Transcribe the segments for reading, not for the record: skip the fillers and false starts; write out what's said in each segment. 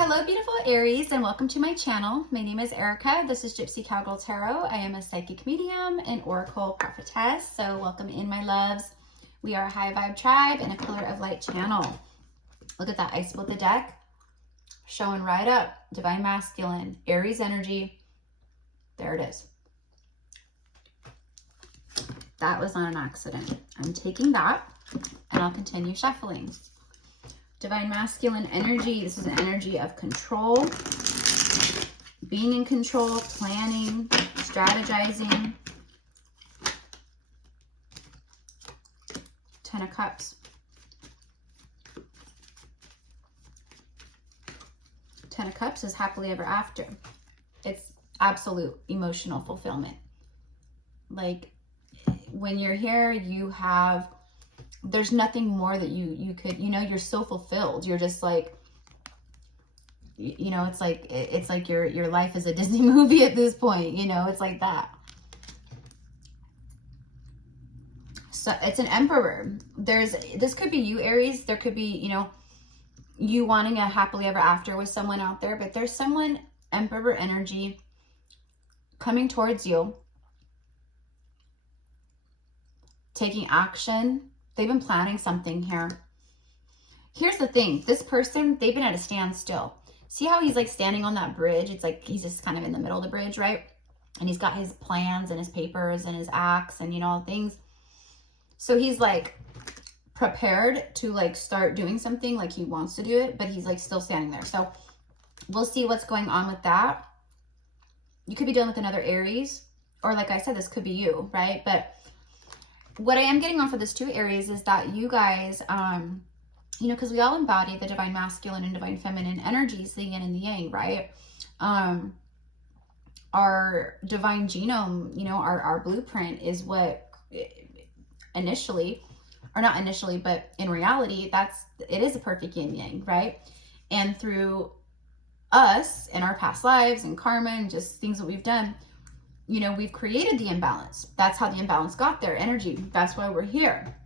Hello, beautiful Aries, and welcome to my channel. My name is Erica. This is GypsyCowgirlTarot. I am a psychic medium and oracle prophetess. So welcome in, my loves. We are a high vibe tribe and a pillar of light channel. Look at that. I split the deck. Showing right up. Divine masculine. Aries energy. There it is. That was not an accident. I'm taking that and I'll continue shuffling. Divine masculine energy. This is an energy of control, being in control, planning, strategizing. 10 of Cups. 10 of Cups is happily ever after. It's absolute emotional fulfillment. Like when you're here, you have, there's nothing more that you could, you're so fulfilled. You're just like, it's like your life is a Disney movie at this point, it's like that. So it's an Emperor. This could be you, Aries. There could be, you wanting a happily ever after with someone out there, but there's someone, Emperor energy, coming towards you, taking action. They've been planning something here. Here's the thing. This person, they've been at a standstill. See how he's like standing on that bridge? It's like he's just kind of in the middle of the bridge, right? And he's got his plans and his papers and his acts and, all things. So he's like prepared to like start doing something, like he wants to do it, but he's like still standing there. So we'll see what's going on with that. You could be dealing with another Aries, or like I said, this could be you, right? But what I am getting off of this too, Aries, is that you guys, because we all embody the divine masculine and divine feminine energies, the yin and the yang, right? Our divine genome, our blueprint is what initially, or not initially, but in reality, it is a perfect yin yang, right? And through us and our past lives and karma and just things that we've done, we've created the imbalance. That's how the imbalance got there, energy. That's why we're here,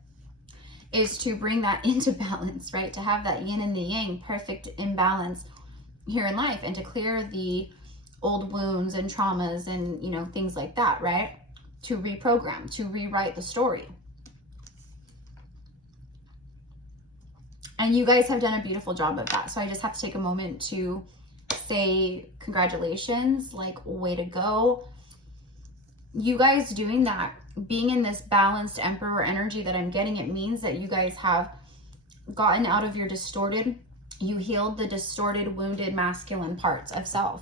is to bring that into balance, right? To have that yin and the yang, perfect imbalance here in life, and to clear the old wounds and traumas and, things like that, right? To reprogram, to rewrite the story. And you guys have done a beautiful job of that. So I just have to take a moment to say congratulations, like way to go. You guys doing that, being in this balanced Emperor energy that I'm getting, it means that you guys have gotten out of your you healed the distorted, wounded, masculine parts of self.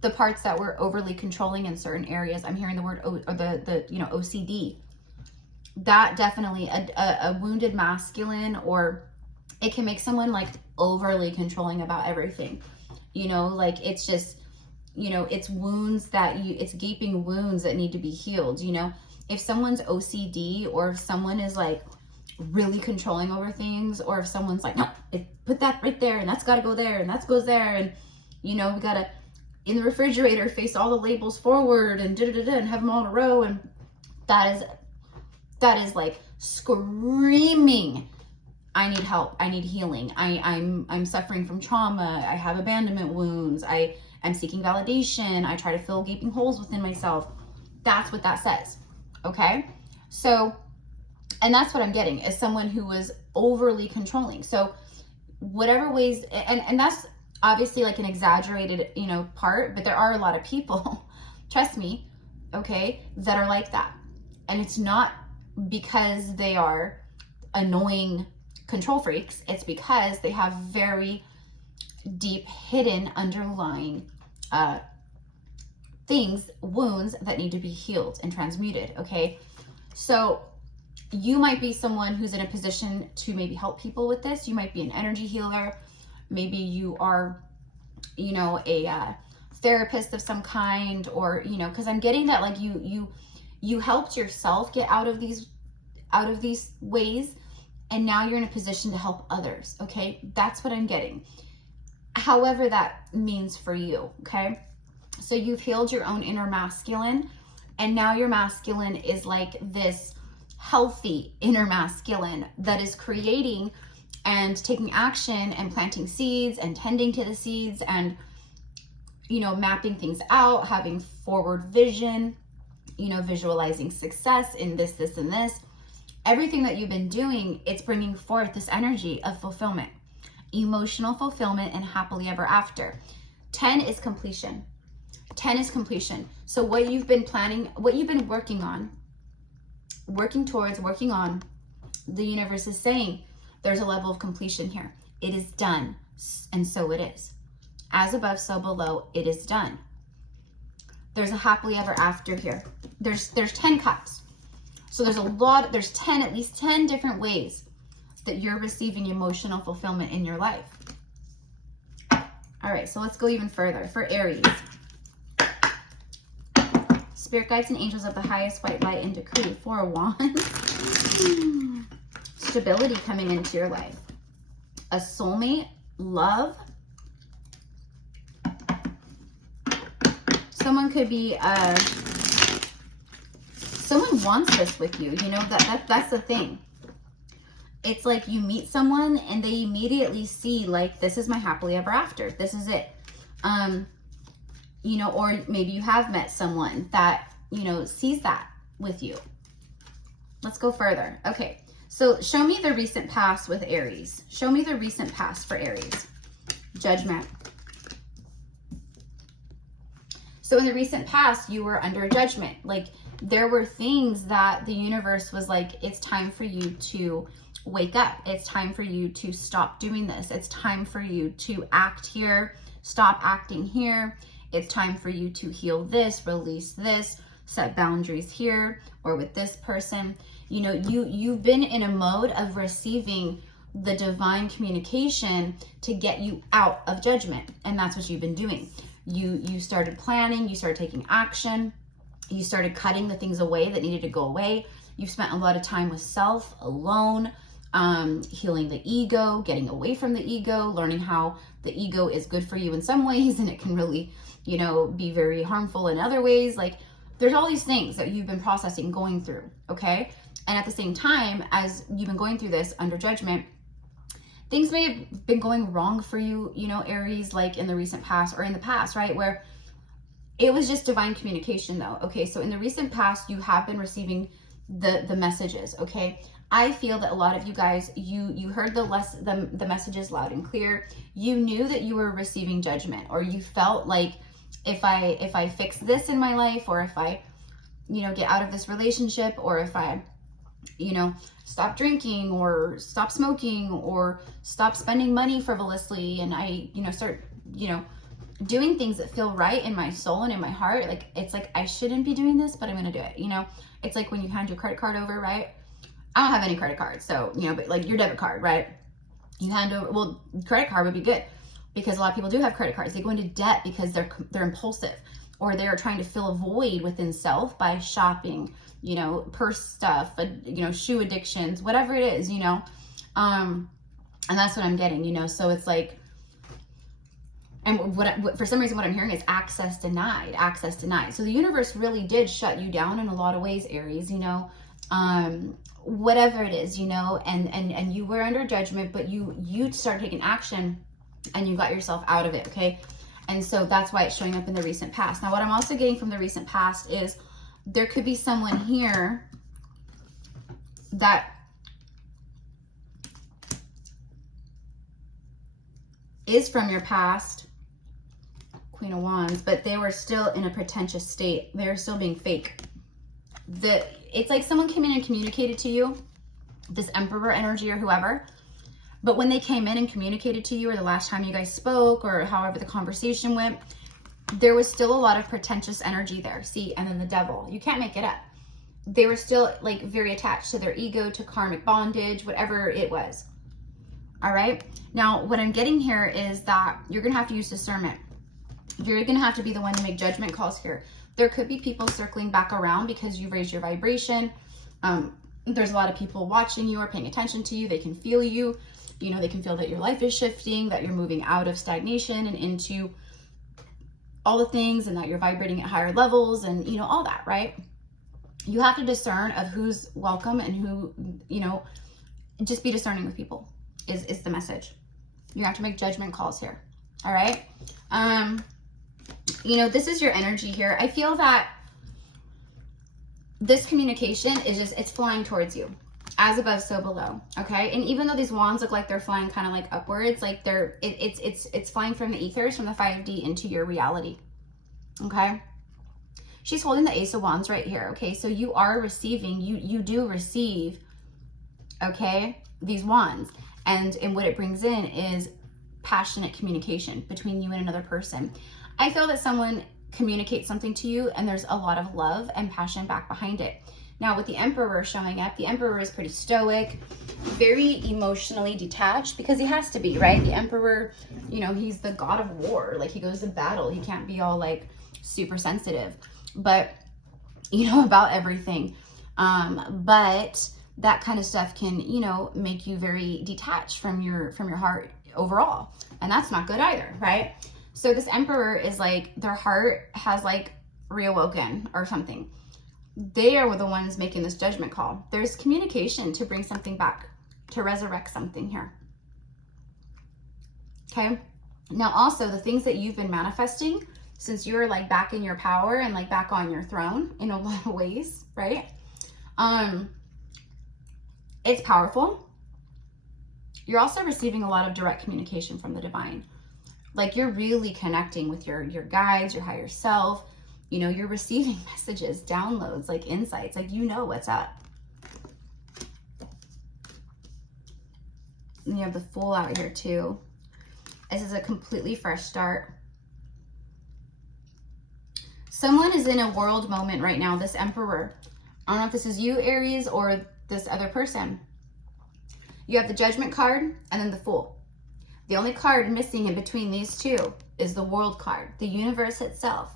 The parts that were overly controlling in certain areas. I'm hearing the word, OCD. That definitely, a wounded masculine, or it can make someone like overly controlling about everything. Like it's just, it's wounds it's gaping wounds that need to be healed. If someone's OCD, or if someone is like really controlling over things, or if someone's like, no, put that right there, and that's got to go there, and that goes there, and we got to, in the refrigerator, face all the labels forward and and have them all in a row, and that is like screaming, I need help, I need healing, I'm suffering from trauma, I have abandonment wounds, I'm seeking validation, I try to fill gaping holes within myself. That's what that says, okay? So, and that's what I'm getting, is someone who was overly controlling. So whatever ways, and that's obviously like an exaggerated, part, but there are a lot of people, trust me, okay, that are like that. And it's not because they are annoying control freaks, it's because they have very deep hidden underlying things, wounds that need to be healed and transmuted, okay? So you might be someone who's in a position to maybe help people with this. You might be an energy healer. Maybe you are, a therapist of some kind, or, because I'm getting that like you helped yourself get out of these ways, and now you're in a position to help others, okay? That's what I'm getting. However that means for you, okay? So you've healed your own inner masculine, and now your masculine is like this healthy inner masculine that is creating and taking action and planting seeds and tending to the seeds and, you know, mapping things out, having forward vision, you know, visualizing success in this, this, and this. Everything that you've been doing, it's bringing forth this energy of fulfillment, emotional fulfillment, and happily ever after. 10 is completion. 10 is completion. So what you've been planning, what you've been working on, working towards, working on, the universe is saying there's a level of completion here. It is done, and so it is. As above, so below, it is done. There's a happily ever after here. There's 10 cups. So there's 10, at least 10 different ways that you're receiving emotional fulfillment in your life. All right, so let's go even further. For Aries, spirit guides and angels of the highest white light and decree. 4 of Wands. Stability coming into your life. A soulmate, love. Someone could be, someone wants this with you. You know, that's the thing. It's like you meet someone and they immediately see, like, this is my happily ever after. This is it. You know, or maybe you have met someone that, you know, sees that with you. Let's go further. Okay. So show me the recent past with Aries. Show me the recent past for Aries. Judgment. So in the recent past, you were under judgment. Like, there were things that the universe was like, it's time for you to wake up. It's time for you to stop doing this. It's time for you to act here, stop acting here. It's time for you to heal this, release this, set boundaries here or with this person. You know, you've been in a mode of receiving the divine communication to get you out of judgment. And that's what you've been doing. You started planning, you started taking action, you started cutting the things away that needed to go away. You've spent a lot of time with self, alone, healing the ego, getting away from the ego, learning how the ego is good for you in some ways and it can really, you know, be very harmful in other ways. Like, there's all these things that you've been processing, going through, okay? And at the same time, as you've been going through this under judgment, things may have been going wrong for you, you know, Aries, like in the recent past or in the past, right? Where it was just divine communication though. Okay, so in the recent past, you have been receiving the messages, okay? I feel that a lot of you guys, you heard the messages loud and clear. You knew that you were receiving judgment, or you felt like, if I fix this in my life, or if I, you know, get out of this relationship, or if I, you know, stop drinking or stop smoking or stop spending money frivolously, and I, you know, start, you know, doing things that feel right in my soul and in my heart, like, it's like, I shouldn't be doing this, but I'm gonna do it, you know? It's like when you hand your credit card over, right? I don't have any credit cards, so, you know, but like your debit card, right? You hand over, well, credit card would be good, because a lot of people do have credit cards. They go into debt because they're impulsive, or they're trying to fill a void within self by shopping, you know, purse stuff, you know, shoe addictions, whatever it is, you know. And that's what I'm getting, you know. So it's like, and for some reason, what I'm hearing is access denied, access denied. So the universe really did shut you down in a lot of ways, Aries, you know, whatever it is, you know, and you were under judgment, but you started taking action and you got yourself out of it, okay? And so that's why it's showing up in the recent past. Now, what I'm also getting from the recent past is there could be someone here that is from your past, Queen of Wands, but they were still in a pretentious state. They're still being fake. It's like someone came in and communicated to you, this Emperor energy or whoever, but when they came in and communicated to you, or the last time you guys spoke, or however the conversation went, there was still a lot of pretentious energy there. See, and then the Devil. You can't make it up. They were still like very attached to their ego, to karmic bondage, whatever it was. All right. Now, what I'm getting here is that you're going to have to use discernment. You're going to have to be the one to make judgment calls here. There could be people circling back around because you've raised your vibration. There's a lot of people watching you or paying attention to you. They can feel you. You know, they can feel that your life is shifting, that you're moving out of stagnation and into all the things, and that you're vibrating at higher levels, and, you know, all that, right? You have to discern of who's welcome and who, you know, just be discerning with people. is the message. You have to make judgment calls here. All right. You know, this is your energy here. I feel that this communication is just, it's flying towards you. As above, so below. Okay. And even though these wands look like they're flying kind of like upwards, like it's flying from the ethers, from the 5D into your reality. Okay. She's holding the Ace of Wands right here. Okay. So you are receiving, you do receive, okay, these wands. And what it brings in is passionate communication between you and another person. I feel that someone communicates something to you and there's a lot of love and passion back behind it. Now with the Emperor showing up, the Emperor is pretty stoic, very emotionally detached, because he has to be, right? The Emperor, you know, he's the god of war. Like, he goes to battle. He can't be all like super sensitive, but you know, about everything. But that kind of stuff can, you know, make you very detached from your heart overall. And that's not good either, right? So this Emperor is like, their heart has like reawoken or something. They are the ones making this judgment call. There's communication to bring something back, to resurrect something here. Okay. Now also the things that you've been manifesting since you're like back in your power and like back on your throne in a lot of ways, right? It's powerful. You're also receiving a lot of direct communication from the divine. Like, you're really connecting with your guides, your higher self. You know, you're receiving messages, downloads, like insights, like, you know what's up. And you have the Fool out here too. This is a completely fresh start. Someone is in a world moment right now, this Emperor. I don't know if this is you, Aries, or this other person. You have the Judgment card and then the Fool. The only card missing in between these two is the World card, the universe itself.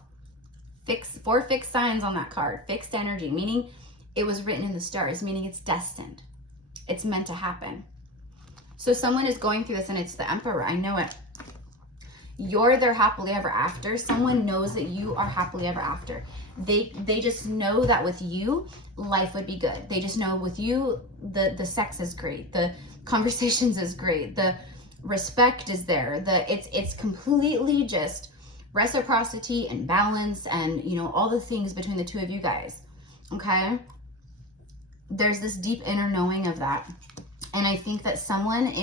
Four fixed signs on that card, fixed energy, meaning it was written in the stars, meaning it's destined. It's meant to happen. So someone is going through this, and it's the Emperor. I know it. You're their happily ever after. Someone knows that you are happily ever after. They just know that with you, life would be good. They just know with you, the sex is great. The conversations is great. The respect is there. It's completely just reciprocity and balance, and you know, all the things between the two of you guys. Okay. There's this deep inner knowing of that. And I think that someone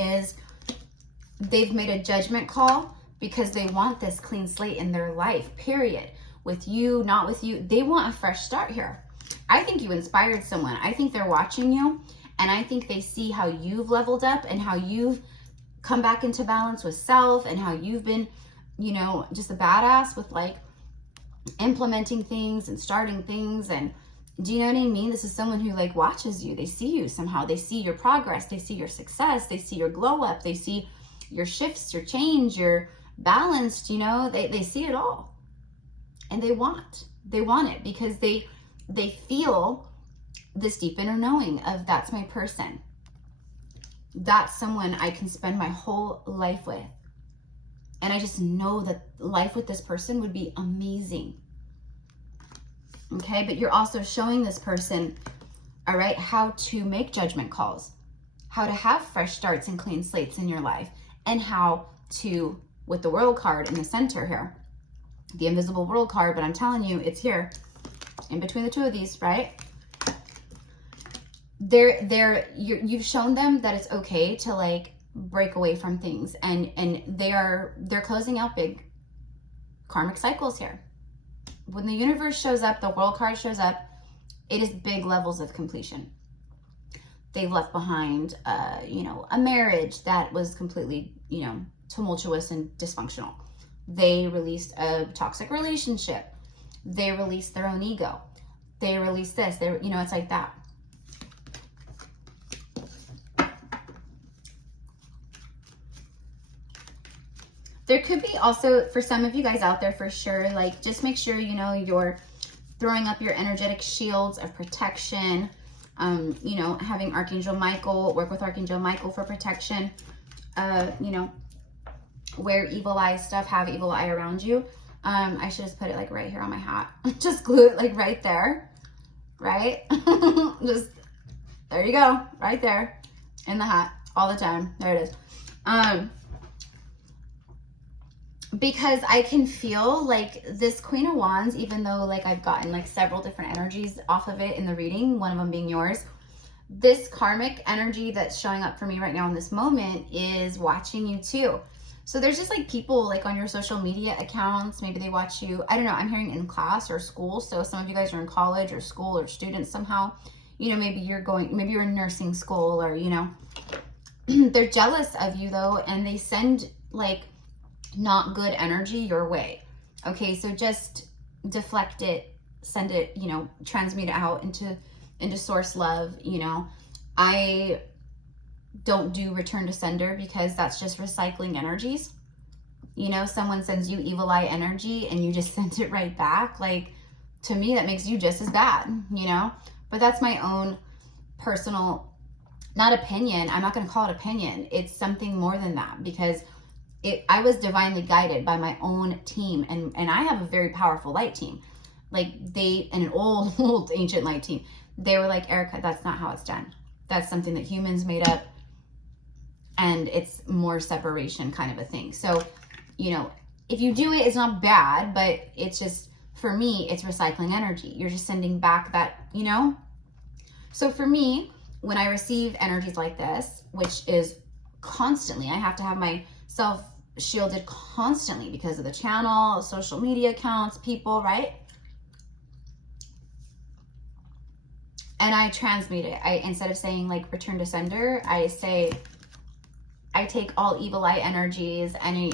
they've made a judgment call because they want this clean slate in their life, period. With you, not with you. They want a fresh start here. I think you inspired someone. I think they're watching you, and I think they see how you've leveled up and how you've come back into balance with self, and how you've been, you know, just a badass with like implementing things and starting things. And do you know what I mean? This is someone who like watches you. They see you somehow. They see your progress. They see your success. They see your glow up. They see your shifts, your change, your balanced, you know, they see it all. And they want it because they feel this deep inner knowing of, that's my person. That's someone I can spend my whole life with. And I just know that life with this person would be amazing. Okay, but you're also showing this person, all right, how to make judgment calls, how to have fresh starts and clean slates in your life, and how to, with the World card in the center here, the invisible World card, but I'm telling you, it's here in between the two of these, right? You've shown them that it's okay to like break away from things, and they're closing out big karmic cycles here. When the universe shows up, the World card shows up, it is big levels of completion. They've left behind, you know, a marriage that was completely, you know, tumultuous and dysfunctional. They released a toxic relationship. They released their own ego. They released this. You know, it's like that. There could be also, for some of you guys out there for sure, like just make sure, you know, you're throwing up your energetic shields of protection. You know, having Archangel Michael, work with Archangel Michael for protection. You know, wear evil eye stuff, have evil eye around you. I should just put it like right here on my hat. Just glue it like right there, right? Just, there you go, right there in the hat. all the time. There it is. Because I can feel like this Queen of Wands, even though like I've gotten like several different energies off of it in the reading, one of them being yours, this karmic energy that's showing up for me right now in this moment is watching you too. So there's just like people like on your social media accounts, maybe they watch you, I don't know, I'm hearing in class or school. So some of you guys are in college or school or students somehow, you know, maybe you're in nursing school or, you know, they're jealous of you though. And they send like not good energy your way. Okay, so just deflect it, send it, you know, transmute it out into source love. You know, I don't do return to sender because that's just recycling energies. You know, someone sends you evil eye energy and you just send it right back. Like, to me, that makes you just as bad, you know? But that's my own personal, not opinion. I'm not going to call it opinion. It's something more than that, because I was divinely guided by my own team, and I have a very powerful light team. Like an old ancient light team. They were like, Erica, that's not how it's done. That's something that humans made up, and it's more separation kind of a thing. So, you know, if you do it, it's not bad, but it's just, for me, it's recycling energy. You're just sending back that, you know? So for me, when I receive energies like this, which is constantly, I have to have myself shielded constantly because of the channel, social media accounts, people, right? And I transmute it. Instead of saying like return to sender, I say, I take all evil eye energies, any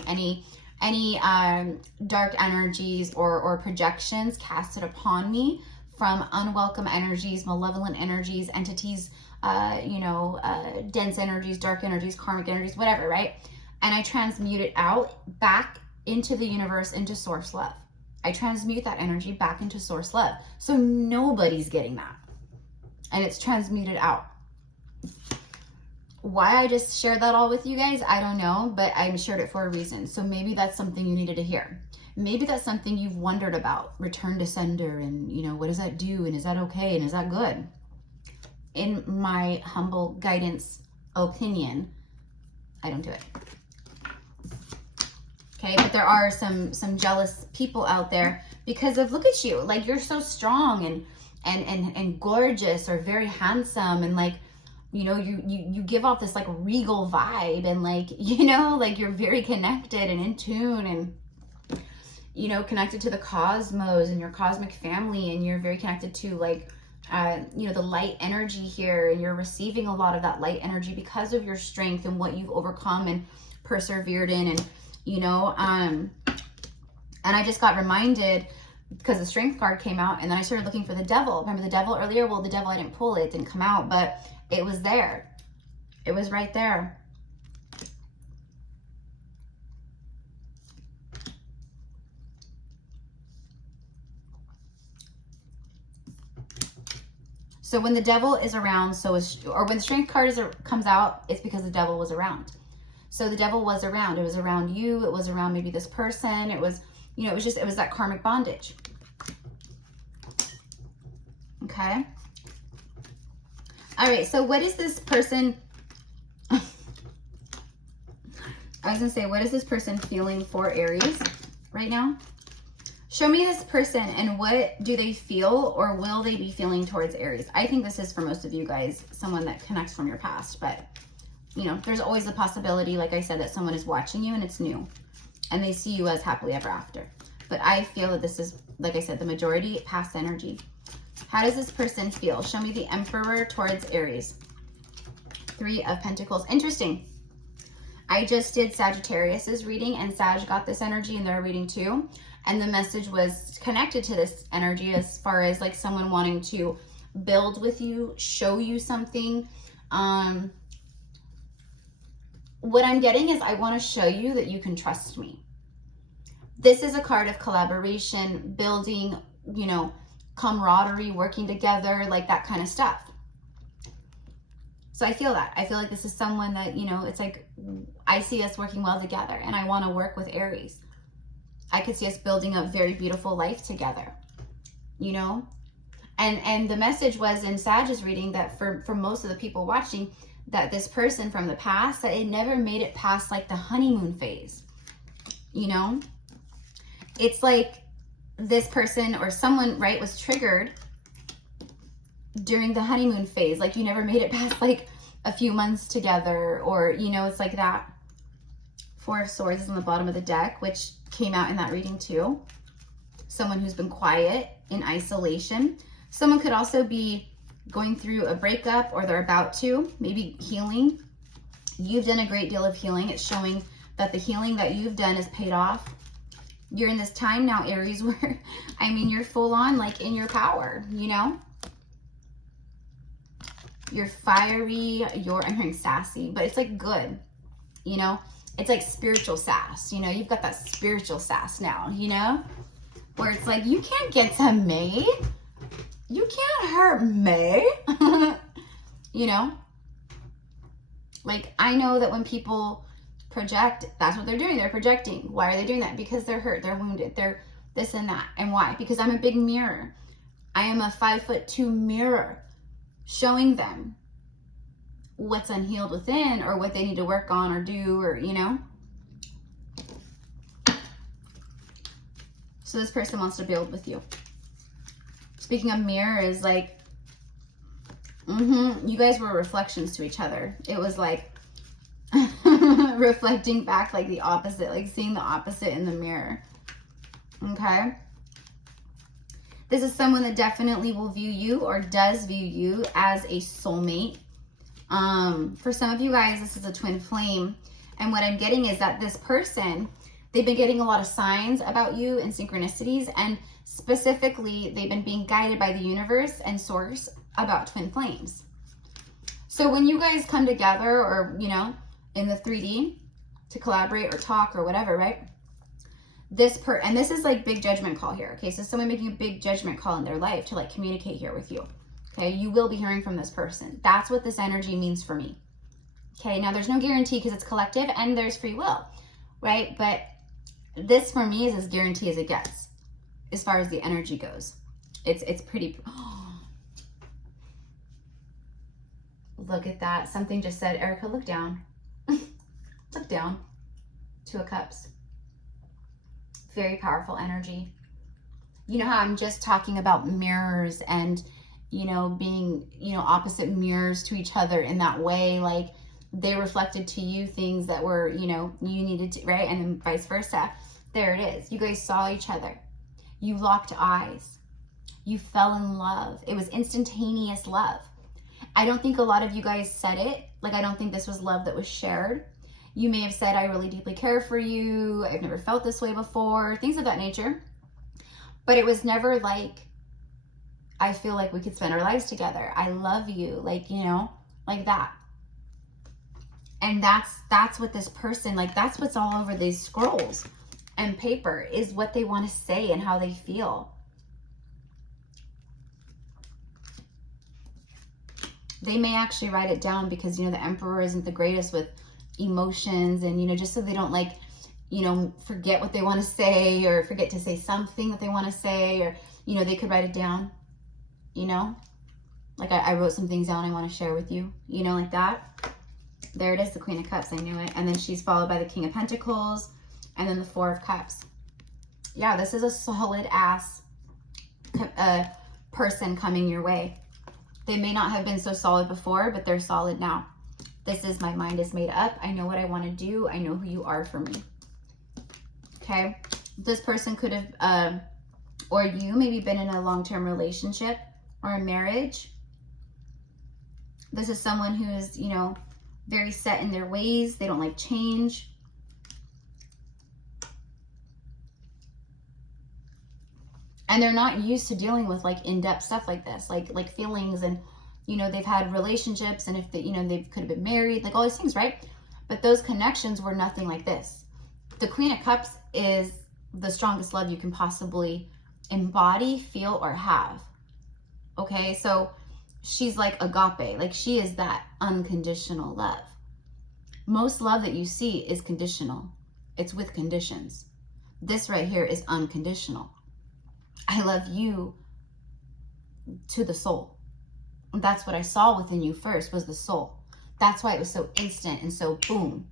dark energies or projections casted upon me from unwelcome energies, malevolent energies, entities, dense energies, dark energies, karmic energies, whatever, right? And I transmute it out back into the universe, into source love. I transmute that energy back into source love. So nobody's getting that. And it's transmuted out. Why I just shared that all with you guys, I don't know, but I shared it for a reason. So maybe that's something you needed to hear. Maybe that's something you've wondered about. Return to sender, and you know, what does that do? And is that okay? And is that good? In my humble guidance opinion, I don't do it. Okay, but there are some jealous people out there because of, look at you, like you're so strong and gorgeous or very handsome, and like, you know, you give off this like regal vibe, and like, you know, like you're very connected and in tune, and you know, connected to the cosmos and your cosmic family, and you're very connected to like you know, the light energy here, and you're receiving a lot of that light energy because of your strength and what you've overcome and persevered in, and you know, and I just got reminded because the strength card came out, and then I started looking for the devil. Remember the devil earlier? Well, the devil, I didn't pull it, it didn't come out, but it was there. It was right there. So when the devil is around, or when the strength card comes out, it's because the devil was around. So the devil was around. It was around you. It was around maybe this person. It was, you know, it was that karmic bondage. Okay. All right. So what is this person? I was going to say, what is this person feeling for Aries right now? Show me this person, and what do they feel or will they be feeling towards Aries? I think this is, for most of you guys, someone that connects from your past, but you know, there's always a possibility, like I said, that someone is watching you and it's new and they see you as happily ever after. But I feel that this is, like I said, the majority past energy. How does this person feel? Show me the Emperor towards Aries. 3 of Pentacles. Interesting. I just did Sagittarius's reading, and Sag got this energy in their reading too. And the message was connected to this energy as far as like someone wanting to build with you, show you something. What I'm getting is I want to show you that you can trust me. This is a card of collaboration, building, you know, camaraderie, working together, like that kind of stuff. So I feel that. I feel like this is someone that, you know, it's like I see us working well together, and I want to work with Aries. I could see us building a very beautiful life together, you know? And the message was in Sag's reading that for most of the people watching, that this person from the past, that it never made it past like the honeymoon phase. You know, it's like this person or someone, right, was triggered during the honeymoon phase. Like you never made it past like a few months together, or, you know, it's like that. Four of Swords is on the bottom of the deck, which came out in that reading too. Someone who's been quiet, in isolation. Someone could also be going through a breakup, or they're about to, maybe healing. You've done a great deal of healing. It's showing that the healing that you've done is paid off. You're in this time now, Aries, where, I mean, you're full on like in your power, you know? You're fiery, I'm hearing sassy, but it's like good, you know? It's like spiritual sass, you know? You've got that spiritual sass now, you know? Where it's like, you can't get to me. You can't hurt me. You know? Like, I know that when people project, that's what they're doing. They're projecting. Why are they doing that? Because they're hurt, they're wounded, they're this and that. And why? Because I'm a big mirror. I am a 5'2" mirror, showing them what's unhealed within, or what they need to work on or do, or, you know. So this person wants to build with you. Speaking of mirrors, like, you guys were reflections to each other. It was like reflecting back, like the opposite, like seeing the opposite in the mirror. Okay. This is someone that definitely will view you, or does view you, as a soulmate. For some of you guys, this is a twin flame. And what I'm getting is that this person, they've been getting a lot of signs about you and synchronicities. And specifically, they've been being guided by the universe and source about twin flames. So when you guys come together, or, you know, in the 3D to collaborate or talk or whatever, right? And this is like big judgment call here. Okay, so someone making a big judgment call in their life to like communicate here with you. Okay, you will be hearing from this person. That's what this energy means for me. Okay, now there's no guarantee because it's collective and there's free will, right? But this for me is as guaranteed as it gets as far as the energy goes. It's pretty. Look at that. Something just said, Erica, look down. Look down. Two of Cups. Very powerful energy. You know how I'm just talking about mirrors and, you know, being, you know, opposite mirrors to each other in that way. Like they reflected to you things that were, you know, you needed to, right? And then vice versa. There it is. You guys saw each other. You locked eyes. You fell in love. It was instantaneous love. I don't think a lot of you guys said it. Like, I don't think this was love that was shared. You may have said, I really deeply care for you. I've never felt this way before. Things of that nature. But it was never like, I feel like we could spend our lives together. I love you. Like, you know, like that. And that's what this person, like, that's what's all over these scrolls and paper, is what they want to say and how they feel. They may actually write it down because, you know, the Emperor isn't the greatest with emotions, and, you know, just so they don't, like, you know, forget what they want to say, or forget to say something that they want to say, or, you know, they could write it down, you know, like I wrote some things down I want to share with you, you know, like that. There it is, the Queen of Cups. I knew it. And then she's followed by the King of Pentacles, and then the Four of Cups. Yeah, this is a solid ass person coming your way. They may not have been so solid before, but they're solid now. This is, my mind is made up. I know what I want to do. I know who you are for me. Okay. This person could have, or you maybe been in a long-term relationship or a marriage. This is someone who is, you know, very set in their ways. They don't like change. And they're not used to dealing with like in-depth stuff like this, like feelings, and, you know, they've had relationships, and if they, you know, they could have been married, like all these things, right? But those connections were nothing like this. The Queen of Cups is the strongest love you can possibly embody, feel, or have. Okay, so she's like agape, like she is that unconditional love. Most love that you see is conditional. It's with conditions. This right here is unconditional. I love you to the soul. That's what I saw within you first, was the soul. That's why it was so instant and so boom,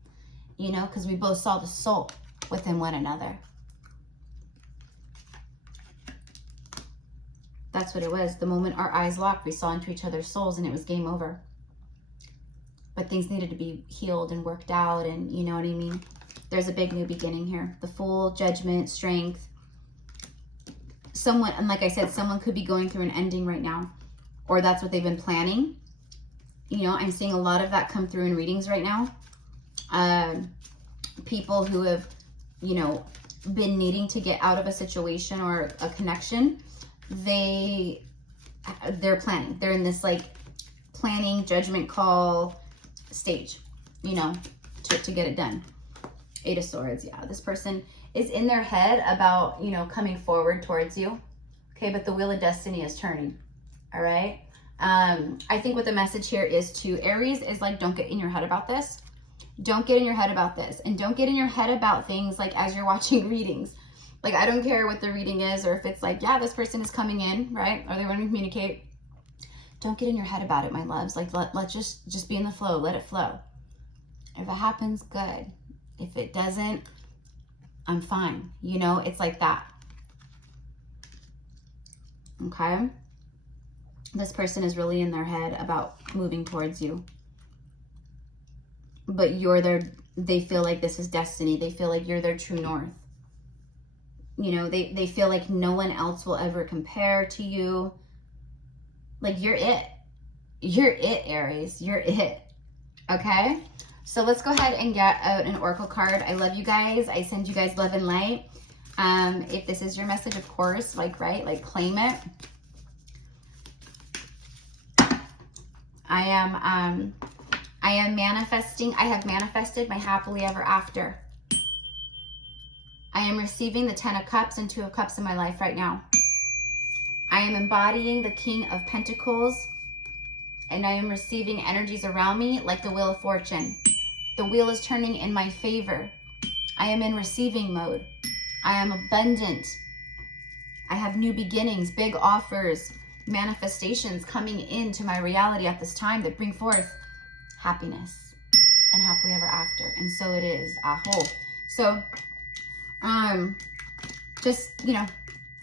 you know, because we both saw the soul within one another. That's what it was. The moment our eyes locked, we saw into each other's souls and it was game over. But things needed to be healed and worked out, and you know what I mean? There's a big new beginning here. The Fool, Judgment, Strength. Someone, and like I said, someone could be going through an ending right now, or that's what they've been planning. You know, I'm seeing a lot of that come through in readings right now. People who have, you know, been needing to get out of a situation or a connection, they're planning. They're in this like planning, judgment call stage, you know, to get it done. 8 of Swords. Yeah, this person is in their head about, you know, coming forward towards you. Okay, but the wheel of destiny is turning. All right. I think what the message here is to Aries is like, don't get in your head about this. Don't get in your head about this. And don't get in your head about things like as you're watching readings. Like, I don't care what the reading is, or if it's like, yeah, this person is coming in, right? Or they want to communicate. Don't get in your head about it, my loves. Like, let's just be in the flow. Let it flow. If it happens, good. If it doesn't, I'm fine. You know, it's like that. Okay? This person is really in their head about moving towards you. But they feel like this is destiny. They feel like you're their true north. You know, they feel like no one else will ever compare to you. Like, you're it. You're it, Aries. You're it. Okay? So let's go ahead and get out an oracle card. I love you guys. I send you guys love and light. If this is your message, of course, like, right? Like, claim it. I am manifesting. I have manifested my happily ever after. I am receiving the 10 of Cups and 2 of Cups in my life right now. I am embodying the King of Pentacles, and I am receiving energies around me like the Wheel of Fortune. The wheel is turning in my favor. I am in receiving mode. I am abundant. I have new beginnings, big offers, manifestations coming into my reality at this time that bring forth happiness and happily ever after. And so it is. Aho. So, just, you know,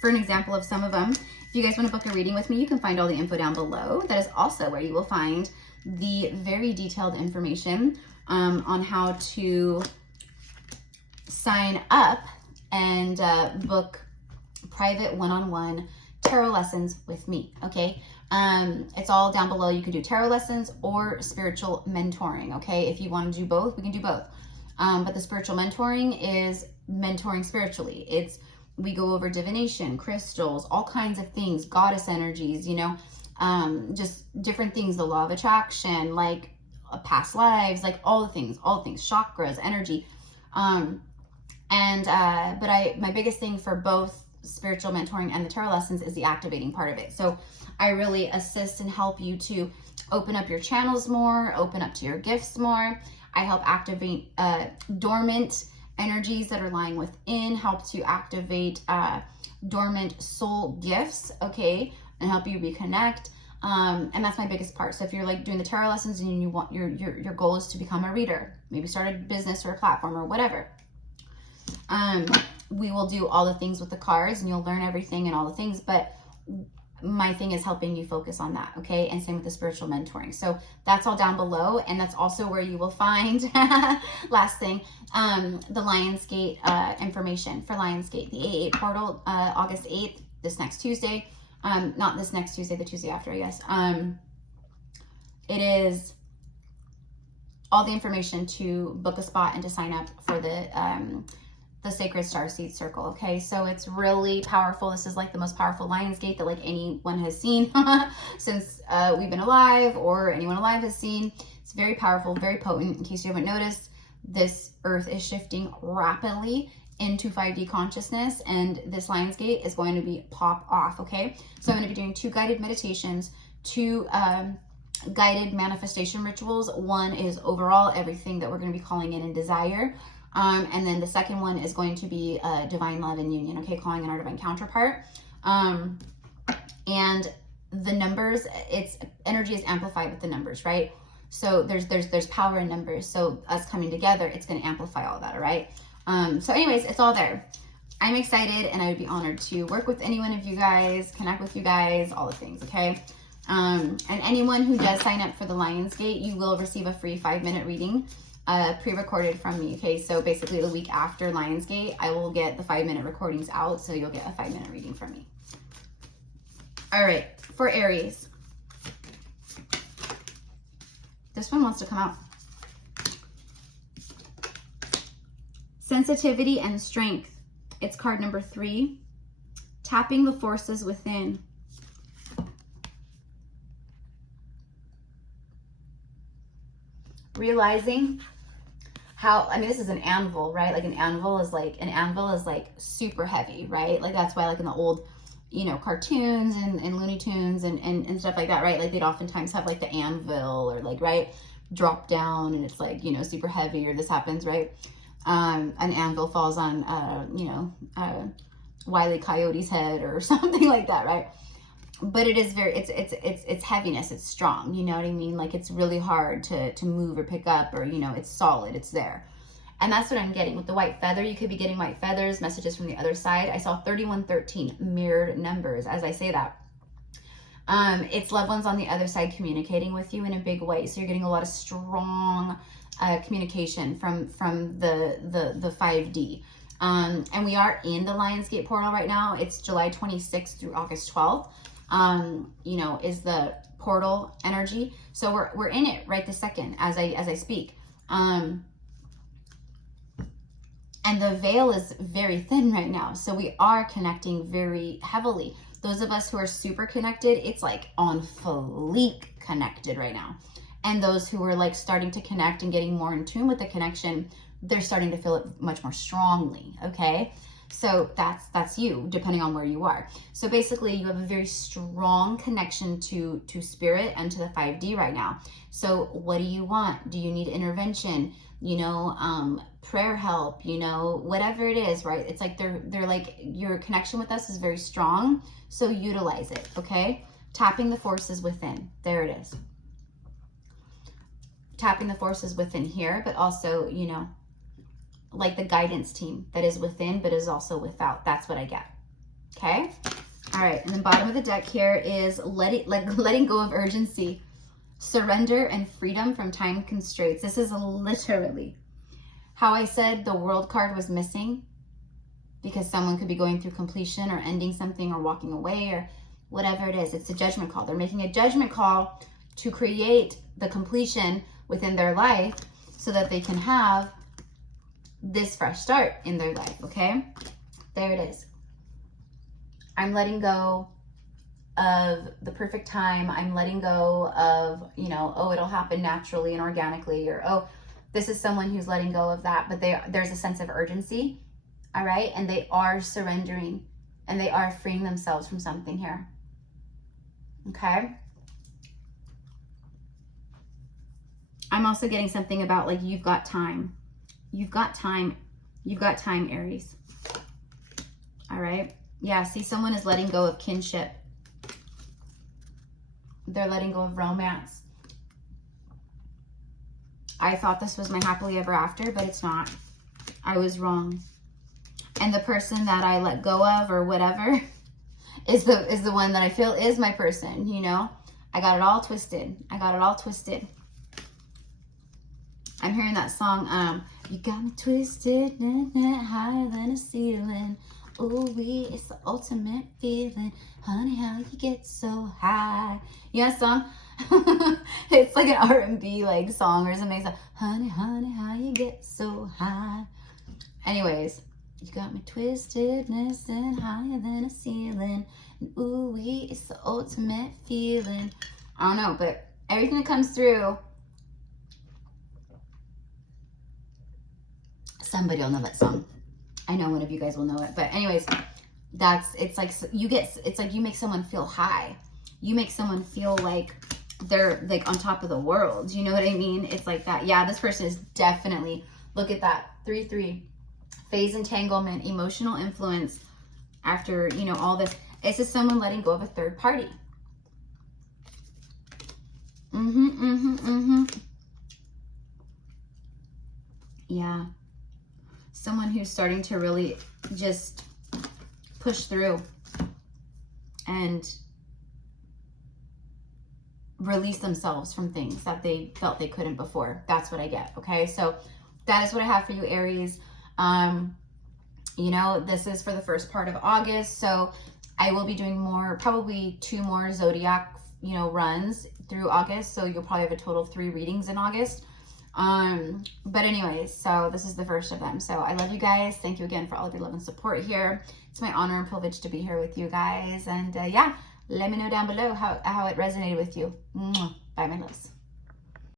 for an example of some of them, if you guys want to book a reading with me, you can find all the info down below. That is also where you will find the very detailed information on how to sign up and book private one-on-one tarot lessons with me. Okay, it's all down below. You can do tarot lessons or spiritual mentoring. Okay, if you want to do both, we can do both. But the spiritual mentoring is mentoring spiritually. We go over divination, crystals, all kinds of things, goddess energies, you know, just different things, the law of attraction, like past lives, like all the things, chakras, energy. But my biggest thing for both spiritual mentoring and the tarot lessons is the activating part of it. So I really assist and help you to open up your channels more, open up to your gifts more. I help activate dormant energies that are lying within, help to activate dormant soul gifts, okay, and help you reconnect. And that's my biggest part. So if you're like doing the tarot lessons and you want your goal is to become a reader, maybe start a business or a platform or whatever, we will do all the things with the cards and you'll learn everything and all the things, but my thing is helping you focus on that, okay? And same with the spiritual mentoring. So that's all down below, and that's also where you will find, last thing, the Lionsgate information for Lionsgate, the A8 portal, August 8th, this next Tuesday. Not this next Tuesday, the Tuesday after, I guess. It is all the information to book a spot and to sign up for the Sacred Starseed Circle, okay? So it's really powerful. This is like the most powerful Lionsgate that like anyone has seen since we've been alive, or anyone alive has seen. It's very powerful, very potent. In case you haven't noticed, this earth is shifting rapidly into 5D consciousness, and this Lionsgate is going to be pop off, okay? So I'm going to be doing 2 guided meditations, 2 guided manifestation rituals. One is overall everything that we're going to be calling in desire. And then the second one is going to be divine love and union, okay? Calling in our divine counterpart. And the numbers, energy is amplified with the numbers, right? So there's power in numbers. So us coming together, it's going to amplify all that. All right. So anyways, it's all there. I'm excited, and I would be honored to work with any one of you guys, connect with you guys, all the things. Okay. And anyone who does sign up for the Lionsgate, you will receive a free 5-minute reading, pre-recorded from me. Okay. So basically the week after Lionsgate, I will get the 5-minute recordings out. So you'll get a 5-minute reading from me. All right. For Aries, this one wants to come out. Sensitivity and strength. It's card number 3. Tapping the forces within. Realizing how, I mean, this is an anvil, right? Like an anvil is like super heavy, right? Like that's why like in the old, you know, cartoons and Looney Tunes and stuff like that, right? Like they'd oftentimes have like the anvil or like, right, drop down and it's like, you know, super heavy, or this happens, right? An anvil falls on, you know, Wile E. Coyote's head or something like that, right? But it is very, it's heaviness, it's strong, you know what I mean? Like it's really hard to move or pick up, or, you know, it's solid, it's there. And that's what I'm getting with the white feather. You could be getting white feathers, messages from the other side. I saw 3113 mirrored numbers as I say that. It's loved ones on the other side communicating with you in a big way. So you're getting a lot of strong communication from the 5D. And we are in the Lionsgate portal right now. It's July 26th through August 12th. You know, is the portal energy. So we're in it right this second as I speak. And the veil is very thin right now. So we are connecting very heavily. Those of us who are super connected, it's like on fleek connected right now. And those who are like starting to connect and getting more in tune with the connection, they're starting to feel it much more strongly, okay? So that's you, depending on where you are. So basically, you have a very strong connection to spirit and to the 5D right now. So what do you want? Do you need intervention? You know, prayer help, you know, whatever it is, right? It's like they're like, your connection with us is very strong. So utilize it, okay? Tapping the forces within. There it is. Tapping the forces within here, but also, you know, like the guidance team that is within, but is also without. That's what I get. Okay. All right. And the bottom of the deck here is letting go of urgency, surrender, and freedom from time constraints. This is literally how I said the world card was missing, because someone could be going through completion or ending something or walking away or whatever it is. It's a judgment call. They're making a judgment call to create the completion within their life so that they can have this fresh start in their life, okay? There it is. I'm letting go of the perfect time. I'm letting go of, you know, oh, it'll happen naturally and organically, or, oh, this is someone who's letting go of that, but there's a sense of urgency, all right? And they are surrendering and they are freeing themselves from something here, okay? I'm also getting something about like, you've got time. You've got time. You've got time, Aries. All right. Yeah. See, someone is letting go of kinship. They're letting go of romance. I thought this was my happily ever after, but it's not. I was wrong. And the person that I let go of or whatever is the one that I feel is my person, you know? I got it all twisted. I got it all twisted. I'm hearing that song, you got me twisted, higher than a ceiling. Ooh, it's the ultimate feeling. Honey, how you get so high. You know that song? It's like an R&B like song or something. So, honey, honey, how you get so high. Anyways, you got me twisted, and higher than a ceiling. And ooh, it's the ultimate feeling. I don't know, but everything that comes through, somebody will know that song. I know one of you guys will know it. But anyways, it's like you make someone feel high. You make someone feel like they're like on top of the world. You know what I mean? It's like that. Yeah, this person is definitely, look at that. 3-3. Phase entanglement, emotional influence after, you know, all this. It's just someone letting go of a third party. Yeah. Someone who's starting to really just push through and release themselves from things that they felt they couldn't before. That's what I get. Okay. So that is what I have for you, Aries. You know, this is for the first part of August. So I will be doing more, probably 2 more zodiac, you know, runs through August. So you'll probably have a total of 3 readings in August. But anyways, so this is the first of them. So I love you guys. Thank you again for all of your love and support here. It's my honor and privilege to be here with you guys. And yeah, let me know down below how it resonated with you. Bye, my loves.